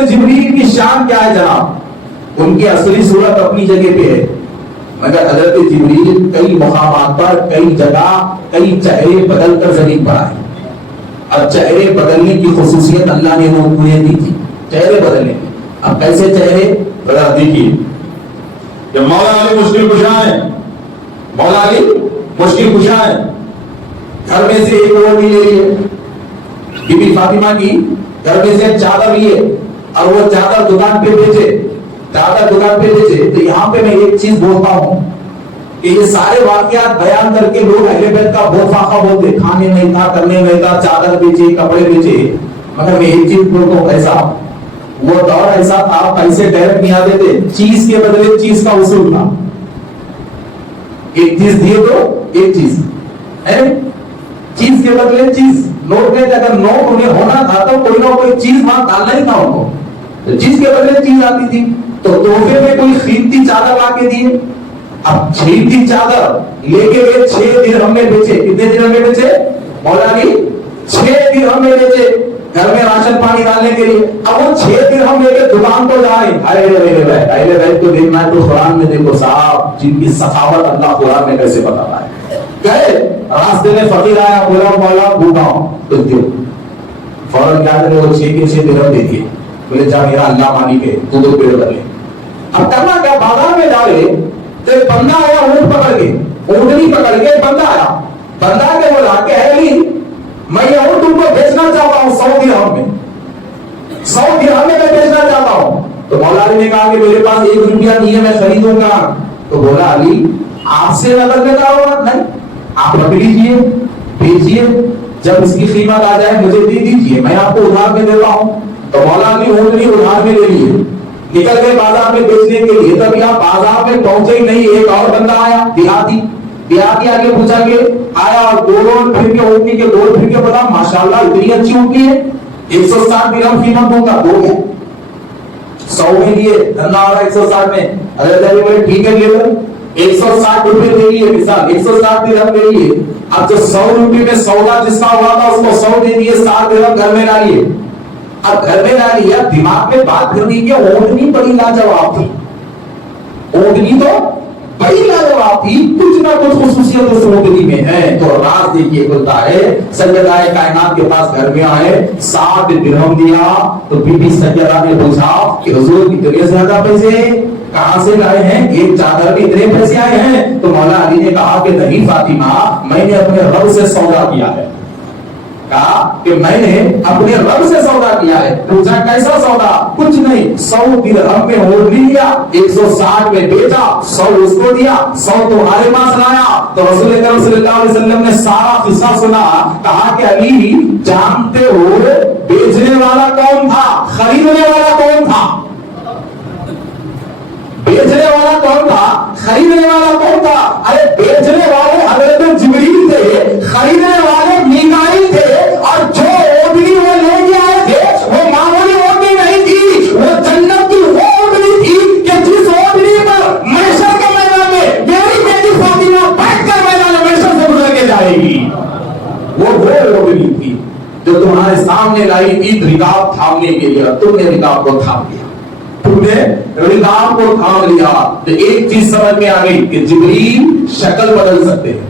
حضرت جبریل کی شان کیا ہے جناب؟ ان کی اصلی صورت اپنی جگہ پہ ہے، مگر حضرت جبریل کئی مقامات پر کئی جگہ کئی چہرے بدل کر زمین پر آئے. اب چہرے بدلنے کی خصوصیت اللہ نے وہ انہیں دی تھی، چہرے بدلنے کی. اب کیسے چہرے؟ ذرا دیکھیے، جب مولا علی مشکل کشا ہے، مولا علی مشکل کشا ہے، گھر میں سے ایک روٹی لے لیے، بی بی فاطمہ کی گھر میں سے چادر لیے اور وہ چادر دکان پہ بیچے، چادر دکان پہ بیچے. تو یہاں پہ میں ایک چیز بولتا ہوں کہ یہ سارے واقعات بیان کر کے لوگ اہل بیت کا بہت فاقہ بولتے، کھانے نہیں تھا، کرنے نہیں تھا، چادر بیچے، کپڑے بیچے. مگر میں ایک چیز بولتا ہوں، ایسا وہ دور ایسا تھا، پیسے ڈائریکٹ نہیں آتے تھے، چیز کے بدلے چیز کا اصول تھا. ایک چیز دیے تو ایک چیز ہے، چیز کے بدلے چیز. نوٹ میں اگر نوٹ انہیں ہونا تھا تو کوئی نہ کوئی چیز وہاں ڈالنا ہی تھا ان کو، تو چیز کے بدلے چیز آتی تھی. تو تحفے میں کوئی قیمتی چادر لا کے دیے. اب قیمتی چادر لے کے گئے، 6 درہم میں بیچے. کتنے درہم میں بیچے مولا علی؟ 6 درہم میں بیچے، گھر میں راشن پانی ڈالنے کے لیے. اب وہ 6 درہم لے کے دکان کو جائے. اہل بیت کو دیکھنا ہے تو قرآن میں دیکھو صاحب، جن کی سخاوت اللہ قرآن میں کیسے بتاتا ہے. گئے راستے میں فقیر آیا، بولا مولا بھوکا ہوں، تو دیو. فوراً کیا کرے، وہ 6 کے 6 درہم دے دیے. بولے جا میرا اللہ مانی کے تو دو پیڑ کر لے. اب کرنا کیا، بازار میں ڈالے تو ایک بندہ آیا، اونٹ پکڑ کے، اونٹنی پکڑ کے بندہ آیا. بندہ کے بولا کہ علی میں یہ اونٹ تم کو بیچنا چاہتا ہوں 100 درہم میں، 100 درہم میں میں بیچنا چاہتا ہوں. تو مولا علی نے کہا کہ میرے پاس 1 روپیہ نہیں ہے، میں خریدوں گا. تو بولا علی آپ سے نظر دیتا ہوگا؟ نہیں، آپ رکھ لیجیے، بیچیے، جب اس کی قیمت آ جائے مجھے دے دیجیے، میں آپ کو ادھار میں دیتا ہوں. تو مولا علی اونٹنی ادھار میں لے لیے، نکل گئے بازار میں بیچنے کے لیے. تب یہاں بازار میں پہنچے ہی نہیں، ایک اور بندہ آیا، دیہاتی آگے پوچھا کہ آیا اور گول پھر کے اونٹنی کے گول پھر کے بتا ماشاءاللہ اتنی اچھی اونٹنی ہے، 160 درہم قیمت دوں گا، دو گے 100 میں لیے، دھندا ہو رہا 160 میں. حضرت علی بولے ٹھیک ہے لے لو. 160 روپے دے لیے، مثال 160 درہم دے لیے. اب جو 100 روپے میں سودا جس کا ہوا تھا اس کو 100 دے دیے، 60 درہم گھر میں ڈالیے. اب گھر میں ڈالی ہے، دماغ میں بات کرنی کہ اونٹنی بڑی لاجواب تھی، اونٹنی تو بڑی لاجواب تھی، کچھ نہ کچھ خصوصیت اس اونٹنی میں ہے. تو راز دیکھیے بولتا ہے سیدہ کائنات کے پاس گھر میں آئے، 60 درہم دیا. تو بی بی سیدہ نے پوچھا کہ حضور اتنے زیادہ پیسے کہاں سے لائے ہیں، ایک چادر میں اتنے پیسے آئے ہیں؟ تو مولا علی نے کہا کہ نہیں فاطمہ، میں نے اپنے رب سے سودا کیا ہے. کہا کہ میں نے اپنے رب سے سودا کیا ہے. پوچھا کیسا سودا؟ کچھ نہیں، 100 درہم میں اونٹنی لیا، 160 میں بیچا، 100 اس کو دیا، 100 تمہارے پاس لایا. تو رسول اکرم صلی اللہ علیہ وسلم نے سارا قصہ سنا. کہا کہ علی جانتے ہو بیچنے والا کون تھا، خریدنے والا کون تھا؟ بیچنے والا کون تھا، خریدنے والا کون تھا؟ ارے بیچنے والے حضرت جبریل تھے، خریدنے والے میکائیل تھے. اور جو اونٹنی وہ لے کے آئے تھے وہ معمولی اونٹنی نہیں تھی، وہ جنت کی وہ اونٹنی تھی کہ جس اونٹنی پر محشر کے میدان میں میری بیٹی فاطمہ بیٹھ کر میدان محشر سے گزر کے جائے گی. وہ اونٹنی تھی جو تمہارے سامنے لائی عید رکاب تھامنے کے لیے. تم نے رکاب کو تھام لیا، تم نے رکاب کو تھام لیا. تو ایک چیز سمجھ میں آ گئی کہ جبریل شکل بدل سکتے ہیں.